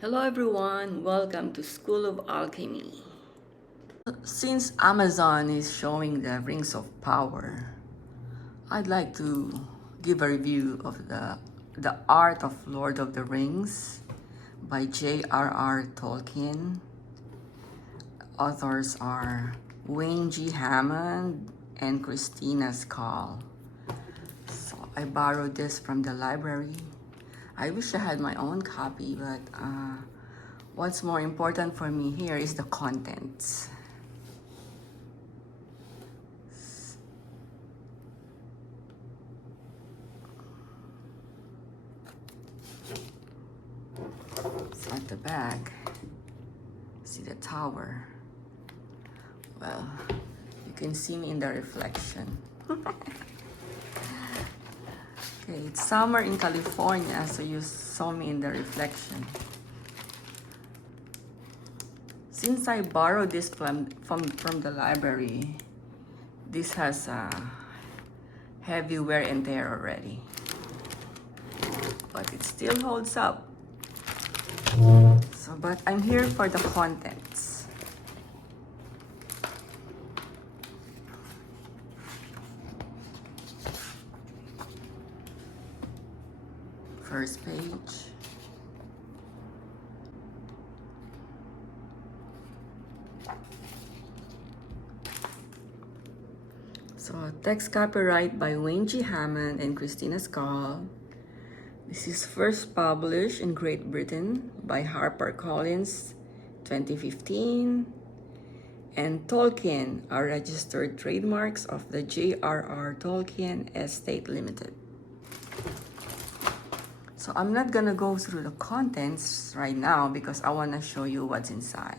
Hello everyone, welcome to School of Alchemy. Since Amazon is showing the Rings of Power, I'd like to give a review of the Art of Lord of the Rings by J.R.R. Tolkien. Authors are Wayne G. Hammond and Christina Scull. So I borrowed this from the library. I wish I had my own copy, but what's more important for me here is the contents. So at the back, see the tower. Well, you can see me in the reflection. Okay, it's summer in California, so you saw me in the reflection. Since I borrowed this from the library, this has heavy wear and tear already. But it still holds up. So, but I'm here for the contents. First page. So, text copyright by Wayne G. Hammond and Christina Scull. This is first published in Great Britain by HarperCollins 2015. And Tolkien are registered trademarks of the J.R.R. Tolkien Estate Limited. So I'm not gonna go through the contents right now because I wanna show you what's inside.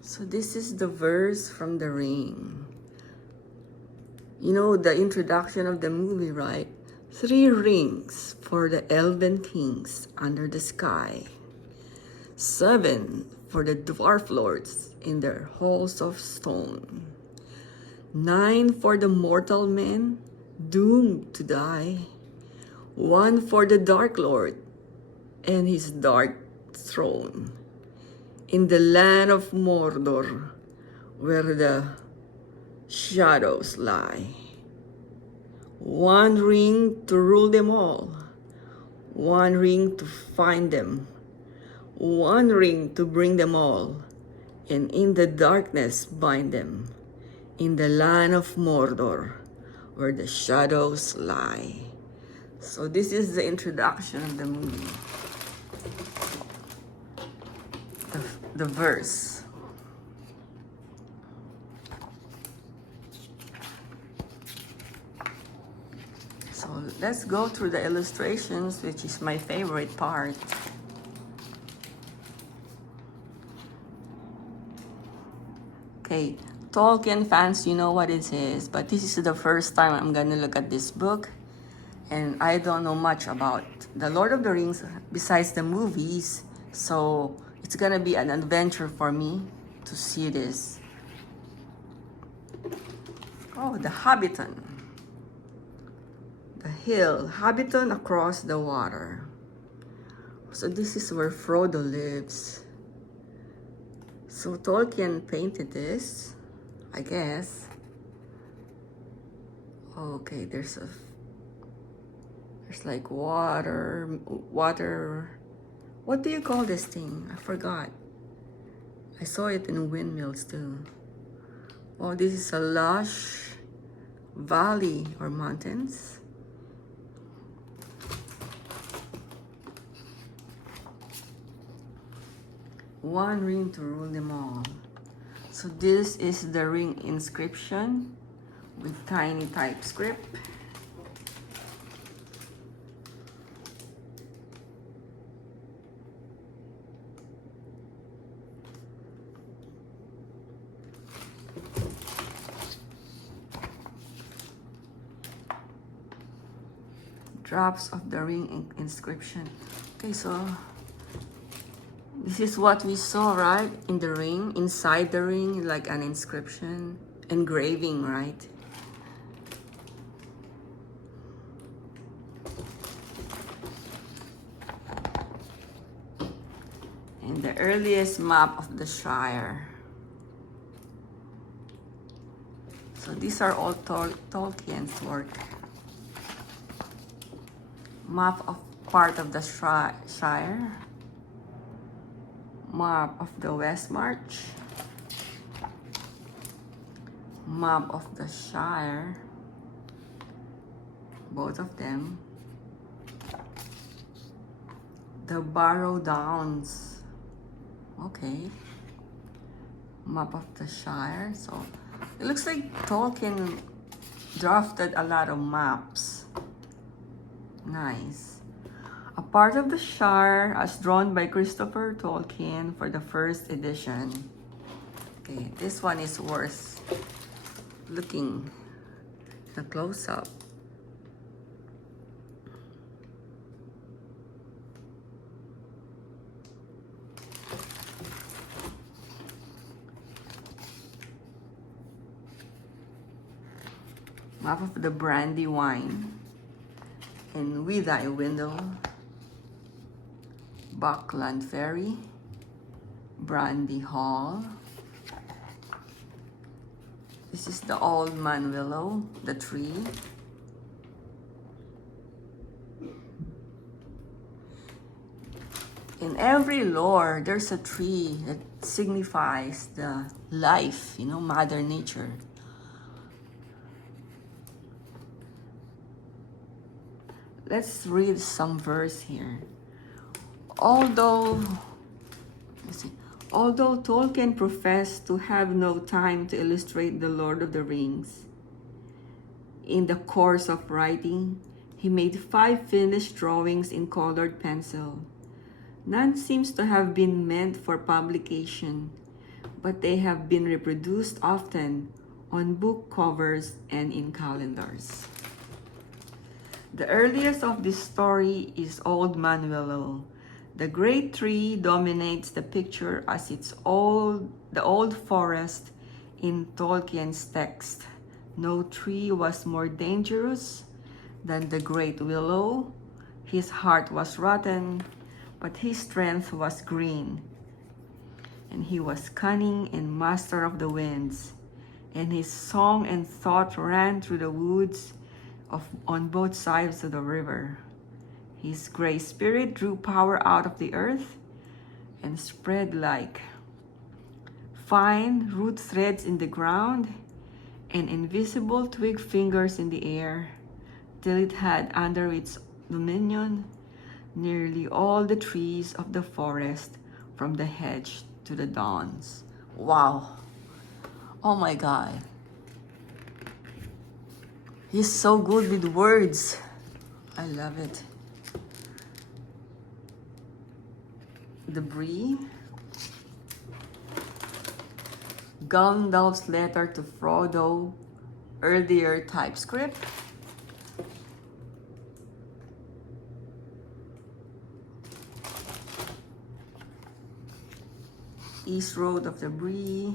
So this is the verse from the ring. You know the introduction of the movie, right? 3 rings for the elven kings under the sky. 7 for the dwarf lords in their halls of stone. 9 for the mortal men doomed to die. 1 for the dark lord and his dark throne in the land of Mordor, where the shadows lie. 1 ring to rule them all. 1 ring to find them. 1 ring to bring them all, and in the darkness bind them, in the land of Mordor, where the shadows lie. So this is the introduction of the movie. The verse. So let's go through the illustrations, which is my favorite part. Okay, Tolkien fans, you know what it is, but this is the first time I'm gonna look at this book, and I don't know much about the Lord of the Rings besides the movies, so it's gonna be an adventure for me to see this. Oh, the Hobbiton. The hill, Hobbiton across the water. So this is where Frodo lives. So Tolkien painted this, I guess. Okay, there's like water. What do you call this thing? I forgot. I saw it in windmills too. Oh, this is a lush valley or mountains. One ring to rule them all. So this is the ring inscription with tiny typescript. Drops of the ring inscription. Okay, so this is what we saw, right? In the ring, inside the ring, like an inscription, engraving, right? And the earliest map of the Shire. So these are all Tolkien's work. Map of part of the Shire. Map of the West March. Map of the Shire. Both of them. The Barrow Downs. Okay. Map of the Shire. So it looks like Tolkien drafted a lot of maps. Nice. A part of the Shire as drawn by Christopher Tolkien for the first edition. Okay, this one is worth looking the close-up. Map of the Brandywine and With Thy Window, Buckland Ferry, Brandy Hall. This is the old Man Willow, the tree. In every lore, there's a tree that signifies the life, you know, Mother Nature. Let's read some verse here. Although Tolkien professed to have no time to illustrate the Lord of the Rings, in the course of writing, he made 5 finished drawings in colored pencil. None seems to have been meant for publication, but they have been reproduced often on book covers and in calendars. The earliest of this story is Old Man Willow. The great tree dominates the picture as the old forest in Tolkien's text. No tree was more dangerous than the great willow. His heart was rotten, but his strength was green. And he was cunning and master of the winds. And his song and thought ran through the woods on both sides of the river. His gray spirit drew power out of the earth and spread like fine root threads in the ground and invisible twig fingers in the air, till it had under its dominion nearly all the trees of the forest from the hedge to the dawns. Wow. Oh my God. He's so good with words. I love it. Debris. Gandalf's letter to Frodo, earlier typescript. East Road of Debris.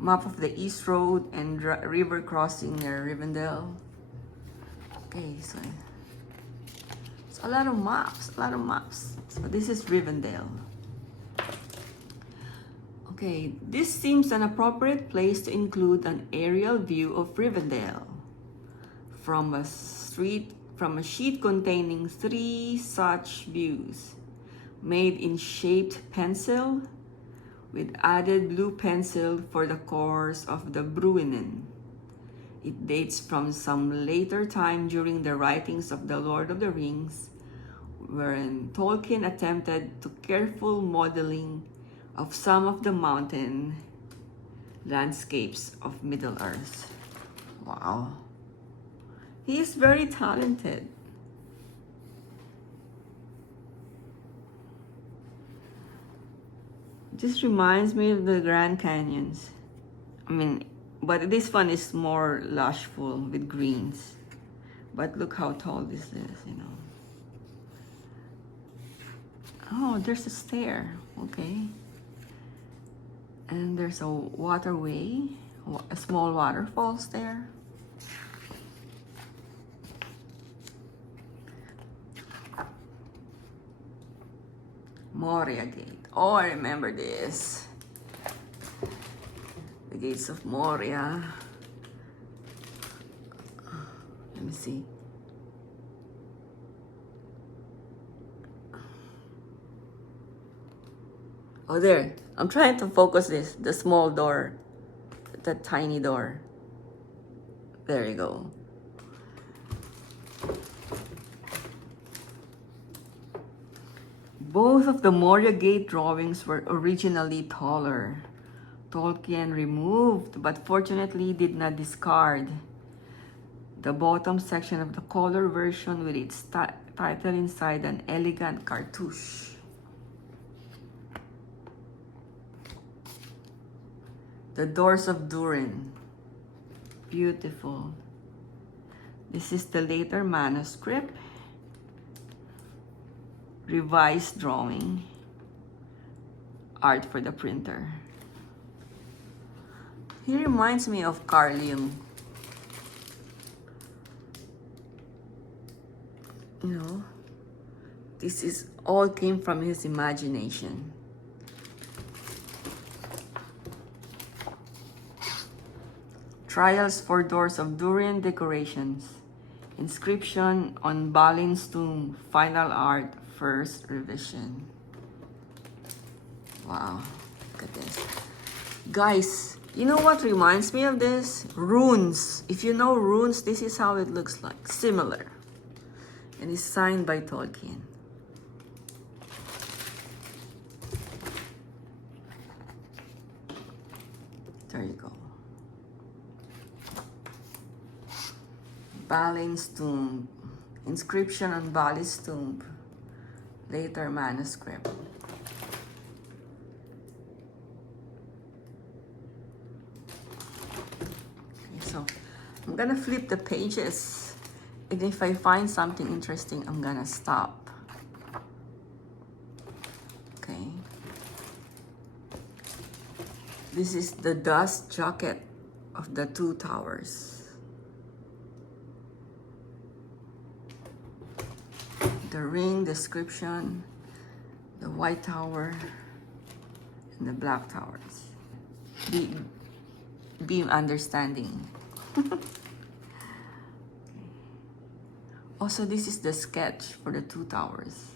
Map of the East Road and river crossing near Rivendell. Okay, so it's a lot of maps, So this is Rivendell. Okay, this seems an appropriate place to include an aerial view of Rivendell from a sheet containing 3 such views, made in shaped pencil, with added blue pencil for the course of the Bruinen. It dates from some later time during the writings of the Lord of the Rings, wherein Tolkien attempted to careful modeling of some of the mountain landscapes of Middle-earth. Wow. He is very talented. Just reminds me of the Grand Canyons. But this one is more lushful with greens. But look how tall this is, you know. Oh, there's a stair. Okay. And there's a waterway, a small waterfalls there. Moria Gate. Oh, I remember this. The gates of Moria. Let me see. Oh, there. I'm trying to focus this. The small door. The tiny door. There you go. Both of the Moria Gate drawings were originally taller. Tolkien removed, but fortunately did not discard, the bottom section of the color version with its title inside an elegant cartouche. The Doors of Durin. Beautiful. This is the later manuscript. Revised drawing. Art for the printer. He reminds me of Carl Jung. You know, this is all came from his imagination. Trials for Doors of Durin decorations. Inscription on Balin's tomb. Final art. First revision. Wow. Look at this. Guys, you know what reminds me of this? Runes. If you know runes, this is how it looks like. Similar. And it's signed by Tolkien. There you go. Balin's tomb. Inscription on Balin's tomb. Later manuscript. Okay, so I'm gonna flip the pages. And if I find something interesting, I'm gonna stop. Okay. This is the dust jacket of the two towers. The ring description, the white tower, and the black towers. Beam understanding. Also, this is the sketch for the two towers.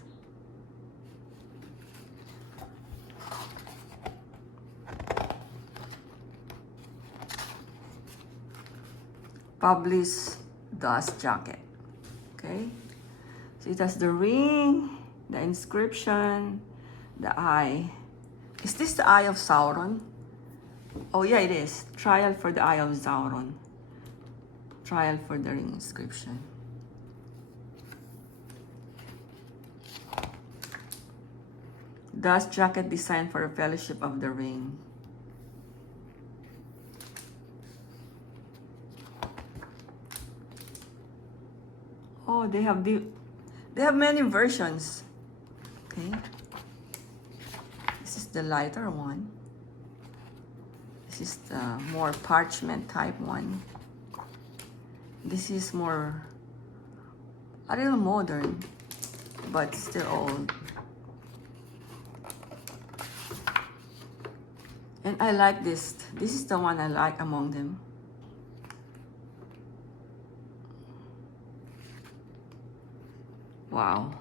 Published dust jacket. Okay. So it has the ring, the inscription, the eye. Is this the eye of Sauron? Oh yeah, it is. Trial for the eye of Sauron. Trial for the ring inscription. Dust jacket designed for a Fellowship of the Ring. Oh, they have many versions. Okay. This is the lighter one. This is the more parchment type one. This is more a little modern, but still old. And I like this. This is the one I like among them. Wow.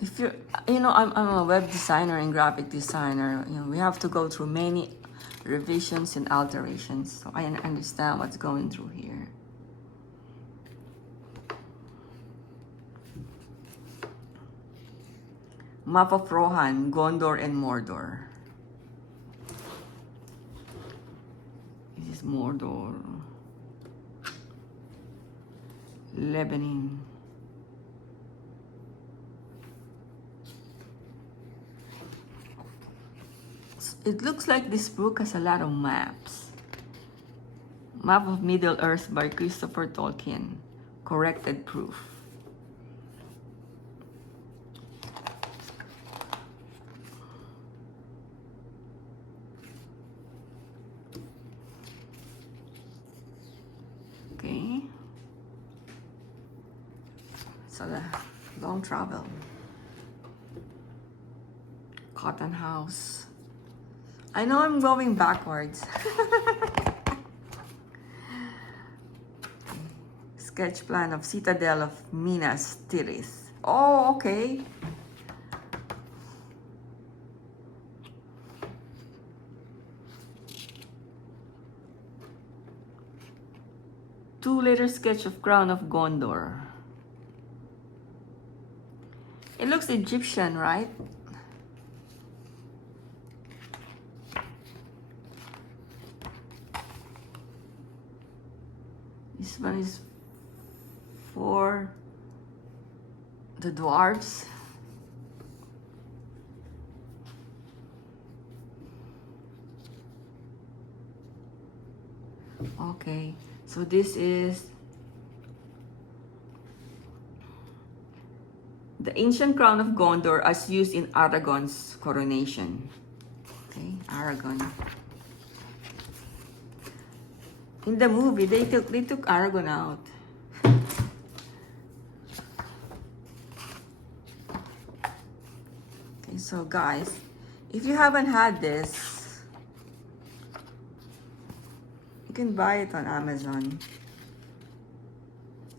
If you know, I'm a web designer and graphic designer. You know, we have to go through many revisions and alterations. So I understand what's going through here. Map of Rohan, Gondor, and Mordor. This is Mordor. Lebanon. It looks like this book has a lot of maps. Map of Middle-earth by Christopher Tolkien. Corrected proof. Okay. So Long travel. Cotton house. I know I'm going backwards. Sketch plan of Citadel of Minas Tirith. Oh, okay. Two-layer sketch of Crown of Gondor. It looks Egyptian, right? This one is for the dwarves. Okay, so this is the ancient crown of Gondor as used in Aragorn's coronation. Okay, Aragorn. In the movie, they took Aragorn out. Okay, so guys, if you haven't had this, you can buy it on Amazon.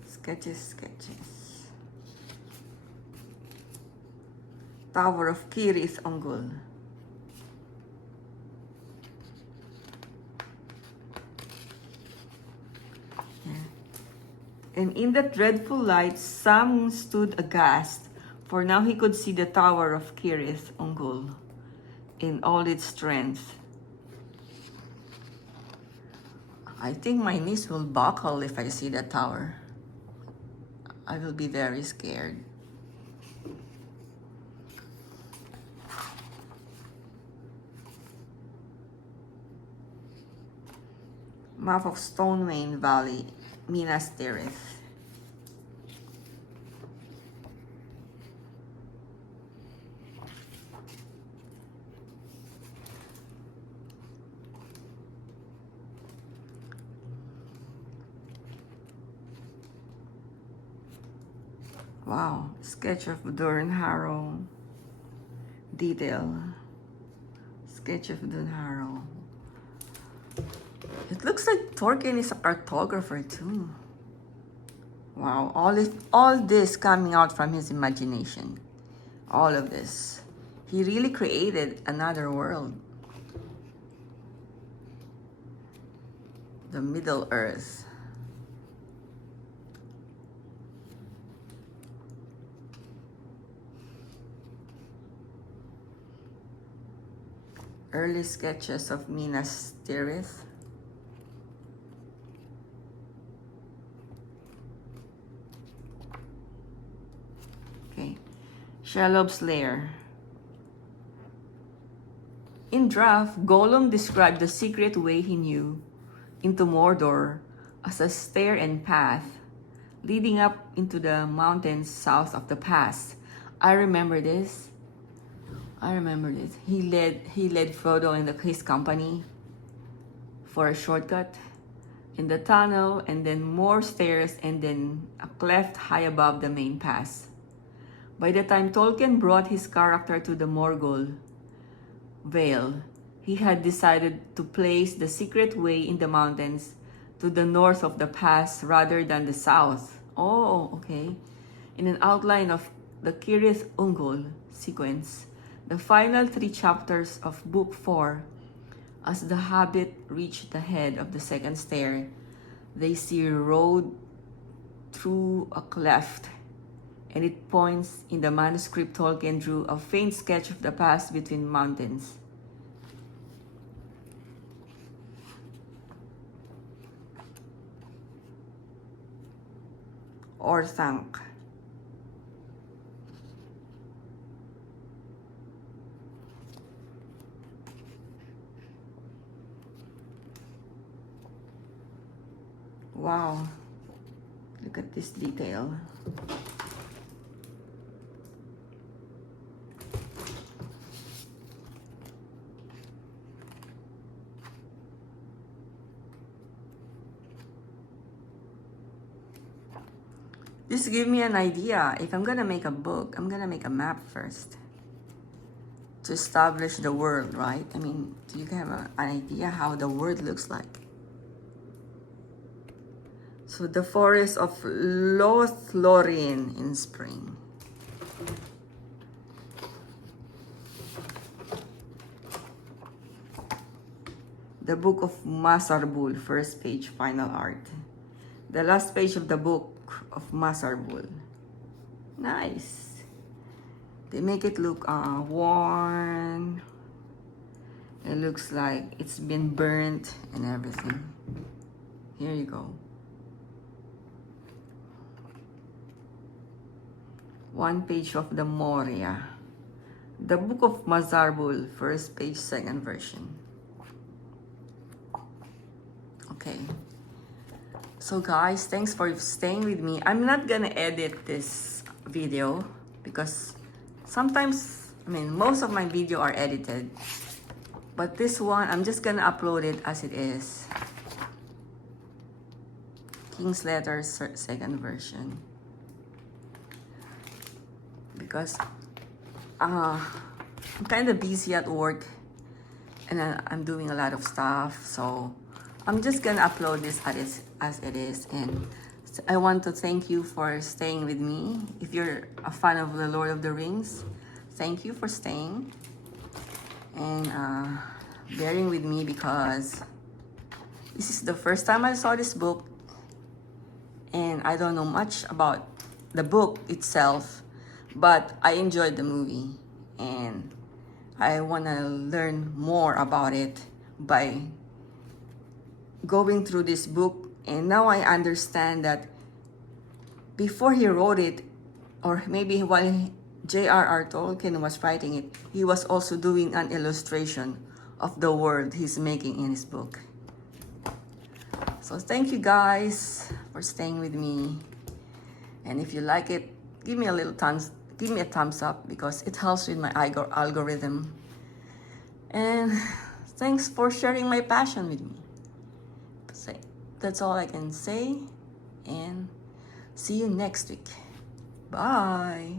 Sketches. Tower of Kirith Ungol. And in that dreadful light, Sam stood aghast, for now he could see the Tower of Kirith Ungol in all its strength. I think my knees will buckle if I see that tower. I will be very scared. Map of Stonewain Valley, Minas Tirith. Wow, sketch of Durin Harrow. Detail. Sketch of Durin Harrow. It looks like Tolkien is a cartographer too. Wow, all this coming out from his imagination. All of this. He really created another world. The Middle Earth. Early sketches of Minas Tirith. Okay, Shelob's Lair. In draft, Gollum described the secret way he knew into Mordor as a stair and path leading up into the mountains south of the pass. I remember this. He led Frodo and his company for a shortcut in the tunnel, and then more stairs, and then a cleft high above the main pass. By the time Tolkien brought his character to the Morgul Vale, he had decided to place the secret way in the mountains to the north of the pass rather than the south. Oh, okay. In an outline of the Kirith Ungol sequence, the final 3 chapters of Book 4, as the Hobbit reach the head of the second stair, they see a road through a cleft, and it points in the manuscript Tolkien drew a faint sketch of the pass between mountains. Orthanc. Wow, look at this detail. Just give me an idea. If I'm gonna make a book, I'm gonna make a map first to establish the world, right? I mean, do you have an idea how the world looks like? So the forest of Lothlorien in spring. The Book of Masarbul, first page, final art. The last page of the Book of Masarbul. Nice. They make it look worn. It looks like it's been burnt and everything. Here you go. One page of the Moria. The Book of Masarbul, first page, second version. Okay. So guys, thanks for staying with me. I'm not gonna edit this video because sometimes, I mean, most of my video are edited. But this one, I'm just gonna upload it as it is. King's Letter, second version. Because I'm kind of busy at work and I'm doing a lot of stuff, so I'm just gonna upload this as it is. And I want to thank you for staying with me. If you're a fan of the Lord of the Rings, thank you for staying and bearing with me, because this is the first time I saw this book and I don't know much about the book itself, but I enjoyed the movie and I want to learn more about it by going through this book. And now I understand that before he wrote it, or maybe while J.R.R. Tolkien was writing it, he was also doing an illustration of the world he's making in his book. So thank you guys for staying with me. And if you like it, give me a thumbs up, because it helps with my algorithm. And thanks for sharing my passion with me. That's all I can say, and see you next week. Bye.